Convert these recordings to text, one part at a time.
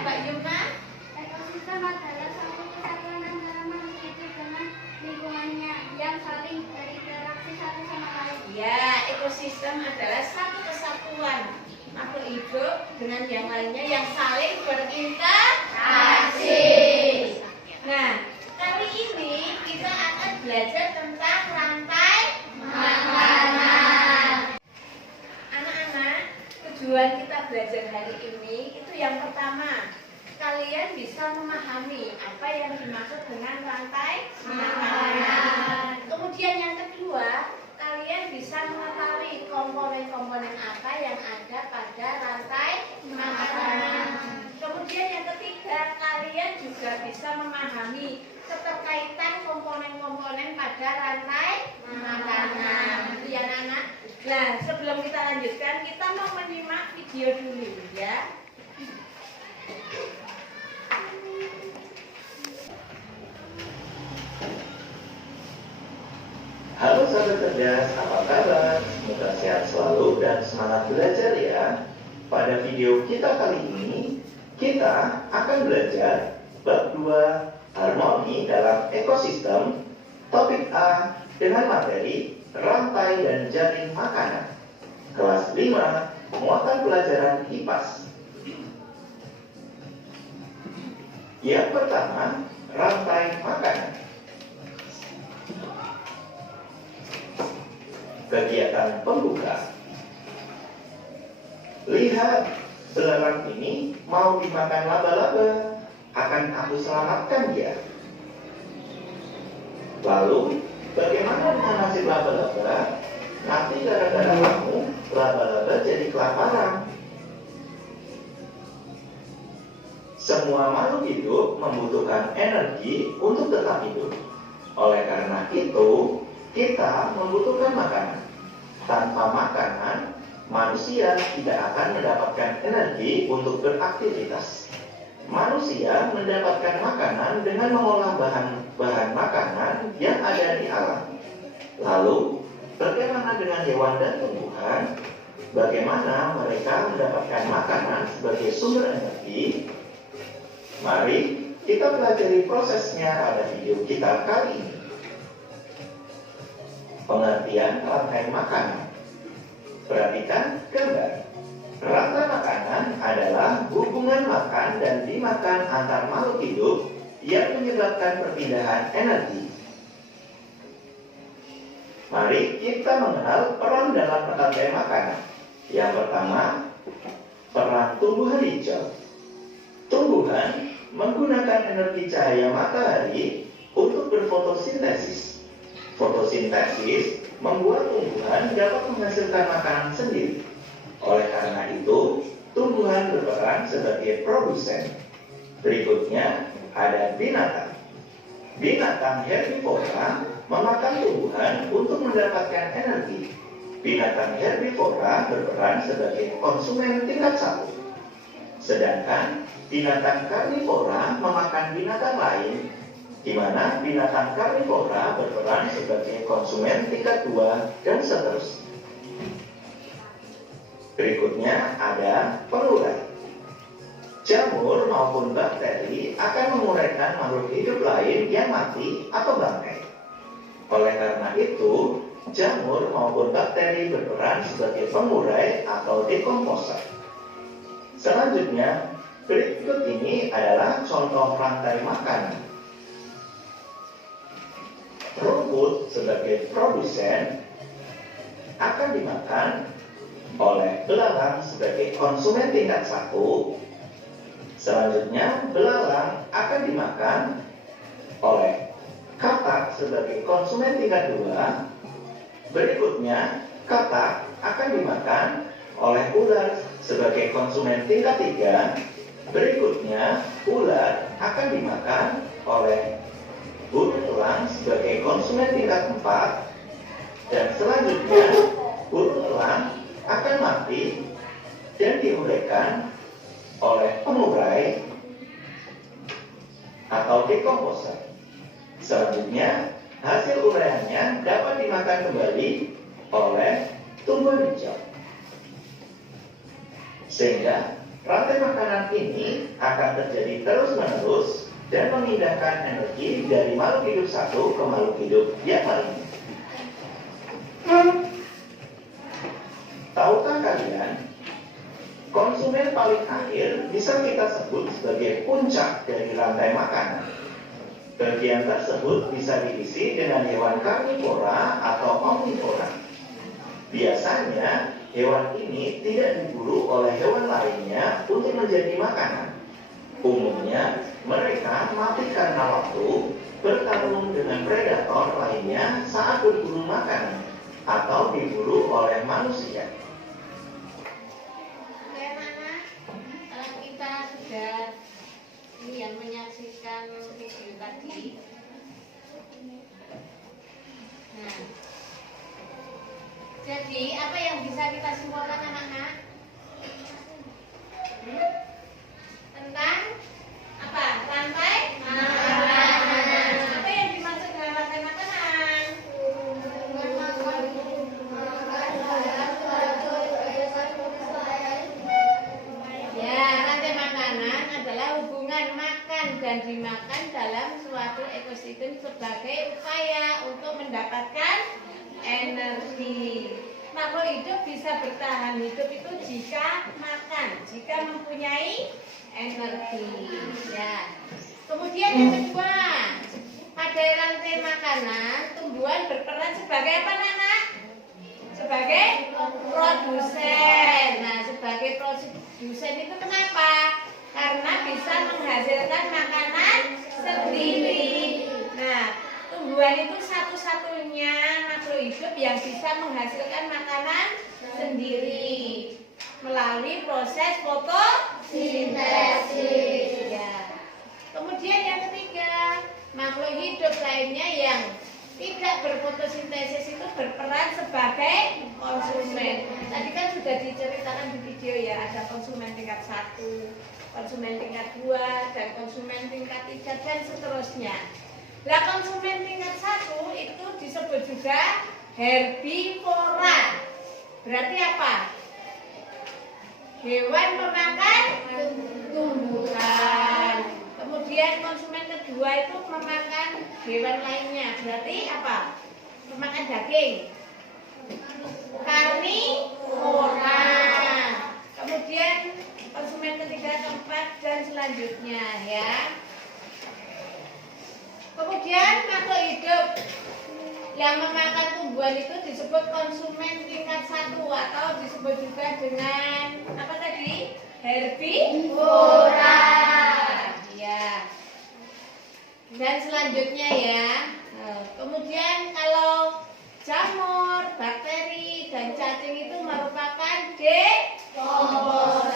Mbak Yumna? Ekosistem adalah suatu kesatuan antara manusia hidup dengan lingkungannya yang saling berinteraksi satu sama lain. Ya, ekosistem adalah satu kesatuan makhluk hidup dengan yang lainnya yang saling berinteraksi. Nah, kali ini kita akan belajar tentang rantai makanan. Anak-anak, tujuan kita belajar hari ini itu yang pertama, kalian bisa memahami apa yang dimaksud dengan rantai makanan. Kemudian yang kedua, kalian bisa mengetahui komponen-komponen apa yang ada pada rantai makanan. Kemudian yang ketiga, kalian juga bisa memahami keterkaitan komponen-komponen pada rantai makanan. Ya, anak. Nah, sebelum kita lanjutkan, kita mau menyimak video dulu ya. Halo sahabat cerdas, apa kabar? Semoga sehat selalu dan semangat belajar ya. Pada video kita kali ini, kita akan belajar bab 2 harmoni dalam ekosistem, topik A dengan materi rantai dan jaring makanan. Kelas 5, muatan pelajaran IPAS. Yang pertama, rantai makanan. Kegiatan pembuka. Lihat, belalang ini mau dimakan laba-laba. Akan aku selamatkan dia. Lalu, bagaimana dengan nasib laba-laba? Nanti gara-gara kamu, laba-laba jadi kelaparan. Semua makhluk hidup membutuhkan energi untuk tetap hidup. Oleh karena itu, kita membutuhkan makanan. Tanpa makanan, manusia tidak akan mendapatkan energi untuk beraktivitas. Manusia mendapatkan makanan dengan mengolah bahan makanan yang ada di alam. Lalu, bagaimana dengan hewan dan tumbuhan? Bagaimana mereka mendapatkan makanan sebagai sumber energi? Mari kita pelajari prosesnya pada video kita kali ini. Pengertian rantai makanan. Perhatikan gambar. Rantai makanan adalah hubungan makan dan dimakan antar makhluk hidup yang menyebabkan perpindahan energi. Mari kita mengenal peran dalam rantai makanan. Yang pertama, peran tumbuhan hijau. Tumbuhan menggunakan energi cahaya matahari untuk berfotosintesis. Fotosintesis membuat tumbuhan dapat menghasilkan makanan sendiri. Oleh karena itu, tumbuhan berperan sebagai produsen. Berikutnya ada binatang. Binatang herbivora memakan tumbuhan untuk mendapatkan energi. Binatang herbivora berperan sebagai konsumen tingkat 1. Sedangkan binatang karnivora memakan binatang lain, di mana binatang karnivora berperan sebagai konsumen tingkat 2 dan seterusnya. Berikutnya ada pengurai. Jamur maupun bakteri akan menguraikan makhluk hidup lain yang mati atau bangkai. Oleh karena itu, jamur maupun bakteri berperan sebagai pengurai atau dekomposer. Selanjutnya, berikut ini adalah contoh rantai makanan. Rumput sebagai produsen akan dimakan oleh belalang sebagai konsumen tingkat 1. Selanjutnya, belalang akan dimakan oleh katak sebagai konsumen tingkat 2. Berikutnya, katak akan dimakan oleh ular sebagai konsumen tingkat 3. Berikutnya, ular akan dimakan oleh burung elang sebagai konsumen tingkat 4. Dan selanjutnya, burung elang akan mati dan diuraikan oleh pengurai atau dekomposer. Selanjutnya, hasil uraiannya dapat dimakan kembali oleh tumbuhan hijau. Sehingga Rantai makanan ini akan terjadi terus-menerus dan memindahkan energi dari makhluk hidup satu ke makhluk hidup yang lainnya. Tahukah kalian, konsumen paling akhir bisa kita sebut sebagai puncak dari rantai makanan. Bagian tersebut bisa diisi dengan hewan karnivora atau omnivora. Biasanya, hewan ini tidak diburu oleh hewan lainnya untuk menjadi makanan. Umumnya, mereka mati karena waktu bertarung dengan predator lainnya saat berburu makanan atau diburu oleh manusia. Kita sudah menyaksikan video tadi. Nah, jadi apa yang bisa kita simpulkan anak-anak? Tentang apa? Rantai makanan. Apa yang dimaksud dengan rantai makanan? Ya, rantai makanan adalah hubungan makan dan dimakan dalam suatu ekosistem sebagai upaya untuk mendapatkan energi. Makhluk hidup bisa bertahan hidup itu jika makan, jika mempunyai energi. Ya. Kemudian yang kedua, pada rantai makanan, tumbuhan berperan sebagai apa, Nana? Sebagai produsen. Nah, sebagai produsen itu kenapa? Karena bisa menghasilkan makanan sendiri. Nah, tumbuhan itu satu-satunya makhluk hidup yang bisa menghasilkan makanan sendiri melalui proses fotosintesis. Ya. Kemudian yang ketiga, makhluk hidup lainnya yang tidak berfotosintesis itu berperan sebagai konsumen. Tadi kan sudah diceritakan di video ya, ada konsumen tingkat 1, konsumen tingkat 2, dan konsumen tingkat 3 dan seterusnya. Nah, konsumen tingkat 1 itu disebut juga herbivora. Berarti apa? Hewan memakan tumbuhan. Kemudian konsumen kedua itu memakan hewan lainnya. Berarti apa? Memakan daging. Karnivora. Kemudian konsumen ketiga, keempat, dan selanjutnya ya. Kemudian makhluk hidup yang memakan tumbuhan itu disebut konsumen tingkat 1 atau disebut juga dengan apa tadi? Herbivora. Ya. Dan selanjutnya ya. Kemudian kalau jamur, bakteri, dan cacing itu merupakan decomposer.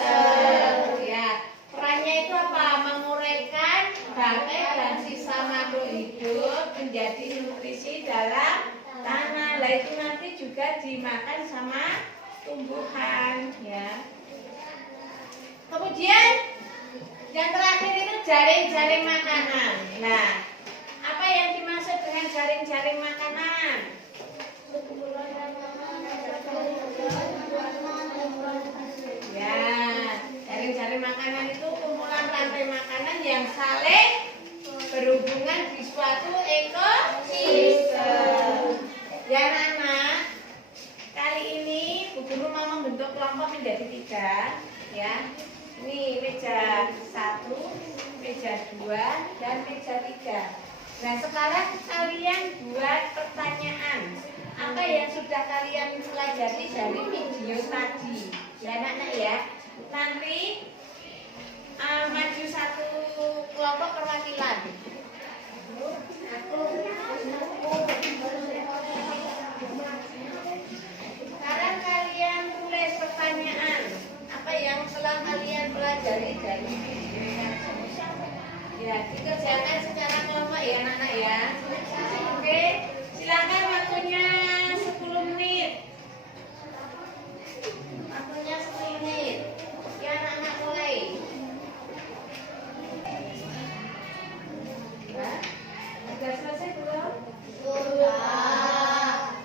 Ya. Perannya itu apa? Menguraikan bangkai dan sisa makhluk hidup menjadi nutrisi dalam tanah. Lah itu nanti juga dimakan sama tumbuhan ya. Kemudian yang terakhir itu jaring-jaring makanan. Nah, apa yang dimaksud dengan jaring-jaring makanan? Ya, jaring-jaring makanan itu kumpulan rantai makanan yang saling berhubungan di suatu ekosistem. Ya anak-anak, kali ini Bu Guru mau membentuk kelompok menjadi 3 ya. Ini meja 1, meja 2, dan meja 3. Nah, sekarang kalian buat pertanyaan. Apa yang sudah kalian pelajari dari video tadi? Ya anak-anak ya. Nanti maju satu kelompok perwakilan. Sekarang kalian tulis pertanyaan. Apa yang telah kalian pelajari dari video tadi? Ya, dikerjakan secara kelompok ya anak-anak ya. Oke, silakan waktunya 10 menit. Waktunya 10 menit. Ya anak-anak mulai. Ya, sudah selesai belum? Sudah.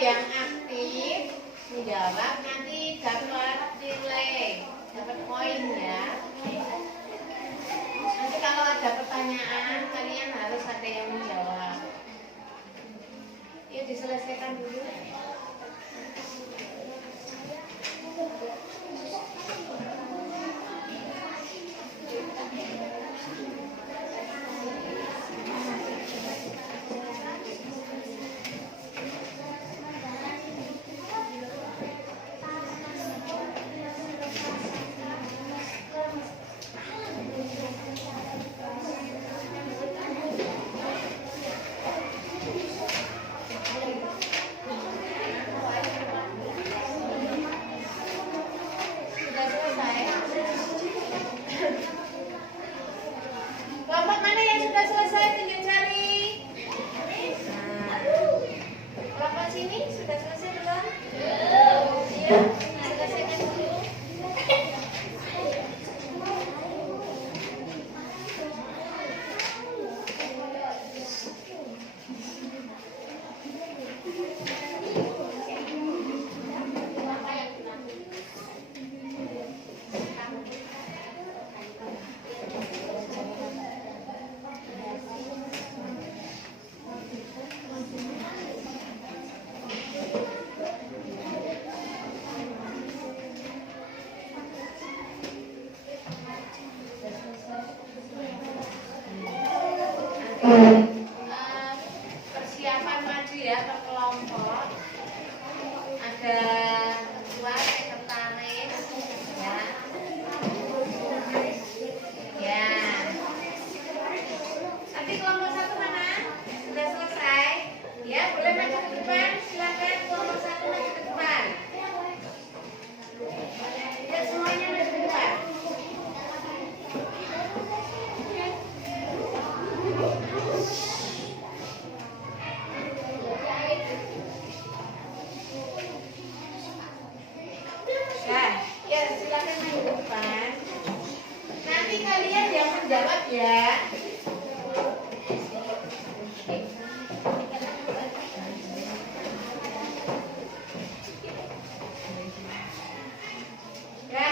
yang aktif menjawab nanti dapat nilai, dapat poin ya. Nanti kalau ada pertanyaan kalian harus ada yang menjawab. Yuk diselesaikan dulu. Kelompok mana yang sudah selesai tunjuk jari? Nah, kelompok sini sudah selesai belum? Ya, selesaikan dulu. Persiapan maju ya ke kelompok. Ada ketua, sekretaris, ya. Ya. Nanti kelompok satu mana? Sudah selesai? Ya, boleh maju ke depan. Silakan kelompok satu maju ke depan. Ya, semuanya maju ke depan. Ya, silakan maju ke depan. Nanti kalian yang menjawab ya. Ya.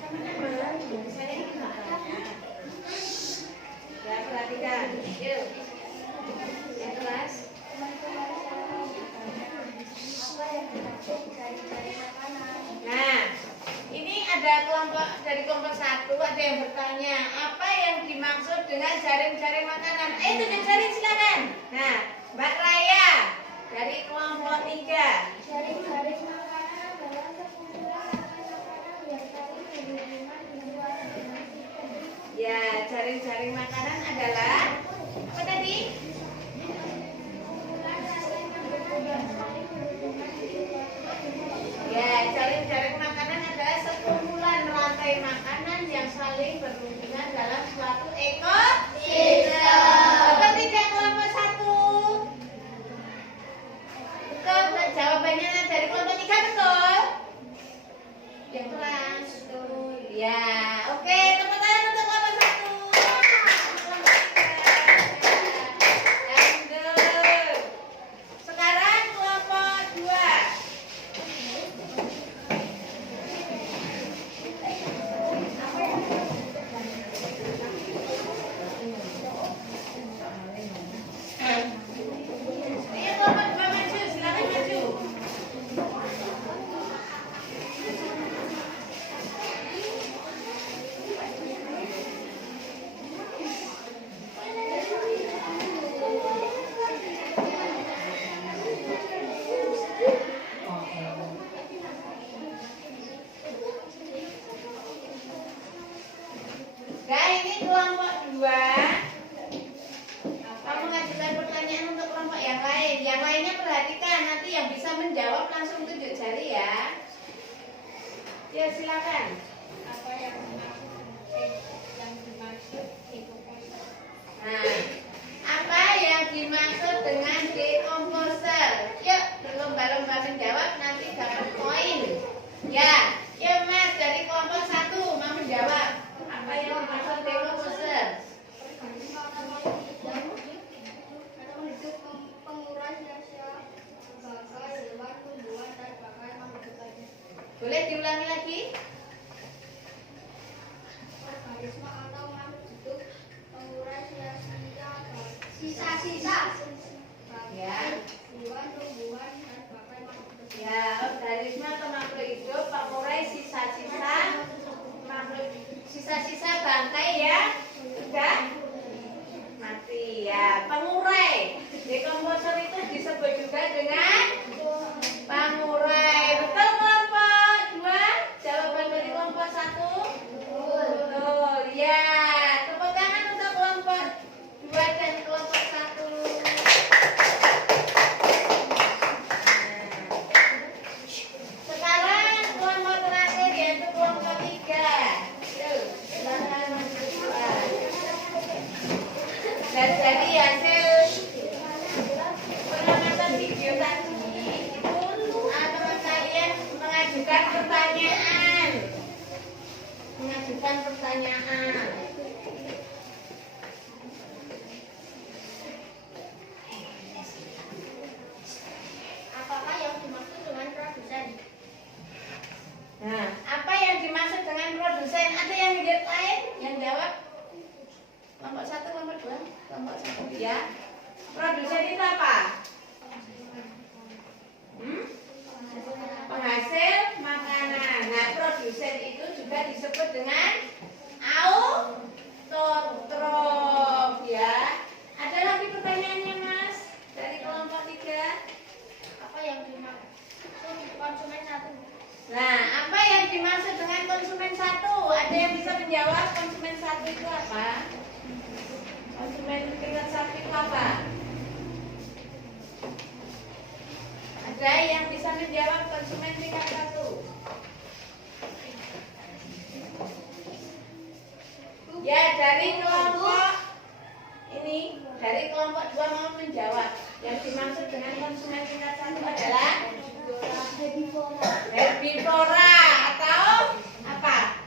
Teman-teman, saya ingin bertanya. Ya, perhatikan. Yuk. Yang kelas. Nah, ini ada kelompok dari kelompok satu, ada yang bertanya, apa yang dimaksud dengan jaring-jaring makanan? Tunjuk jari silakan. Nah, Mbak Raya dari kelompok 3. Jaring-jaring makanan adalah sekumpulan makanan yang saling berhubungan di luar dengan Ya, jaring-jaring makanan adalah apa tadi? Ya, jaring-jaring makanan adalah sekumpulan rantai makanan yang saling berhubungan dalam suatu ekosistem. Betul tidak kelompok 1? Betul, jawabannya dari kelompok 3 betul? Yang kelas. Ya, oke, tepuk tangan untuk kelompok 1. Kelompok 3. Lanjut. Sekarang kelompok 2. Ayo kelompok 2 maju, silakan maju. Nah, ini kelompok 2. Kamu mengajukan pertanyaan untuk kelompok yang lain. Yang lainnya perhatikan, nanti yang bisa menjawab langsung tunjuk jari ya. Ya, silakan. apa yang dimaksud Nah, apa yang dimaksud dengan decomposer? Yuk, berlomba-lomba menjawab, nanti dapat poin. Ya, yuk Mas dari kelompok 1 mau menjawab. Apa yang dimaksud decomposer? penguras gas sisa. Ya. Hewan, tumbuhan, dan pakai makhluk hidup. Ya, organisme atau makhluk hidup mengurai sisa-sisa makhluk, sisa-sisa bangkai ya sudah mati ya. Pengurai, dekomposer itu disebut juga dengan pengurai. Betul kelompok 2? Jawaban dari kelompok 1? Betul. Ya, tepuk tangan untuk kelompok 2 dan kelompok 1. Sekarang kelompok terakhir yaitu kelompok 3. Tuh, silakan menunjukkan. Dan dari hasil pengamatan video tadi itu teman kalian mengajukan pertanyaan. Mengajukan pertanyaan. Apakah yang dimaksud dengan produsen? Nah, apa yang dimaksud dengan produsen? Ada yang lain yang jawab? Kelompok 1, kelompok 2, kelompok 1 ya. Produsen itu apa? Penghasil makanan. Nah, produsen itu juga disebut dengan autotrof ya. Ada lagi pertanyaannya, Mas? Dari kelompok 3. Apa yang dimaksud konsumen satu? Nah, apa yang dimaksud dengan konsumen 1? Ada yang bisa menjawab konsumen 1 itu apa? Konsumen tingkat 1 itu apa? Ada yang bisa menjawab konsumen tingkat 1? Ya, dari kelompok ini, dari kelompok 2 mau menjawab. Yang dimaksud dengan konsumen tingkat 1 adalah herbivora atau apa?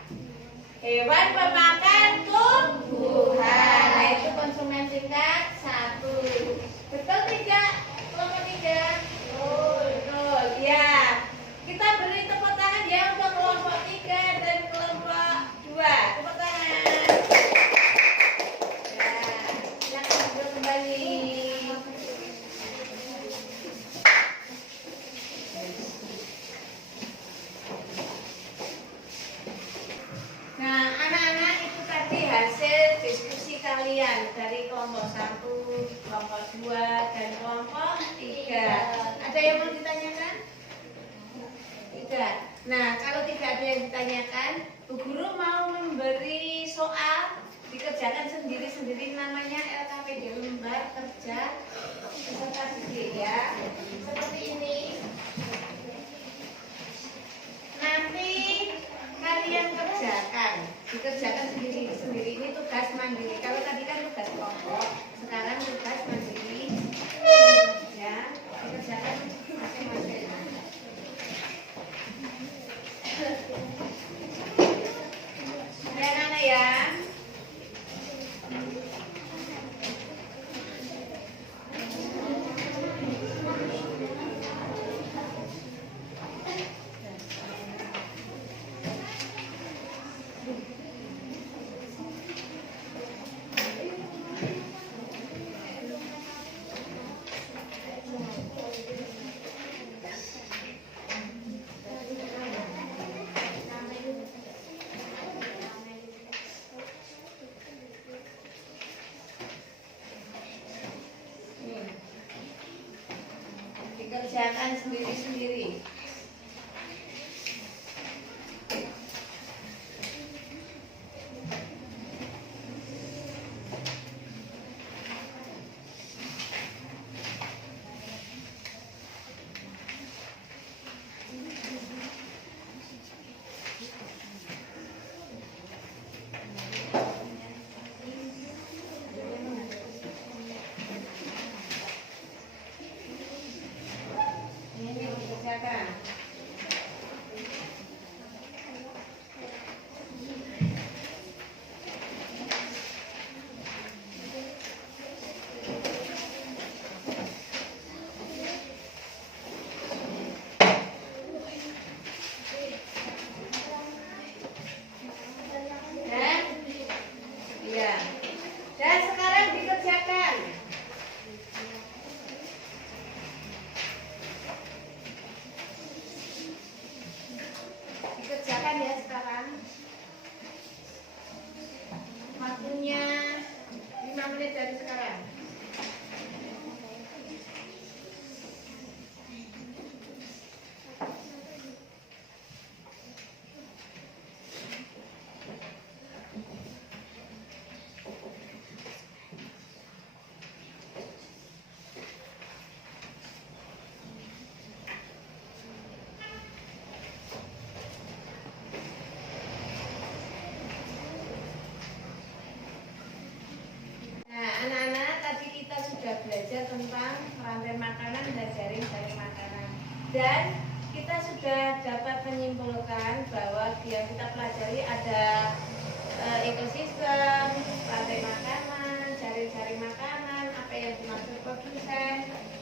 Hewan pemakan tumbuhan. Nah, itu konsumen tingkat 1. Betul tidak? Kelompok 3? Betul. Ya. Kita beri tepuk tangan ya untuk kelompok 3 dan kelompok 2. Tepuk tangan. Ya. Silakan duduk kembali. Nah, anak-anak itu tadi hasil diskusi kalian dari kelompok 1, kelompok 2, dan kelompok 3. Ada yang mau ditanyakan? Tidak. Nah, kalau tidak ada yang ditanyakan, Bu Guru mau memberi soal dikerjakan sendiri-sendiri, namanya LKPD, lembar kerja peserta didik ya. Seperti ini. Nanti kalian dikerjakan sendiri-sendiri. Ini tugas mandiri. Kalau tadi kan tugas kelompok, sekarang tugas mandiri. Ya, dikerjakan masing-masing. Ya, anak ya. belajar tentang rantai makanan dan jaring-jaring makanan. Dan kita sudah dapat menyimpulkan bahwa yang kita pelajari ada ekosistem, rantai makanan, jaring-jaring makanan, apa yang dimaksud produsen,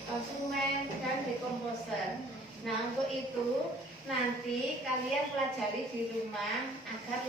konsumen, dan dekomposer. Nah, untuk itu nanti kalian pelajari di rumah agar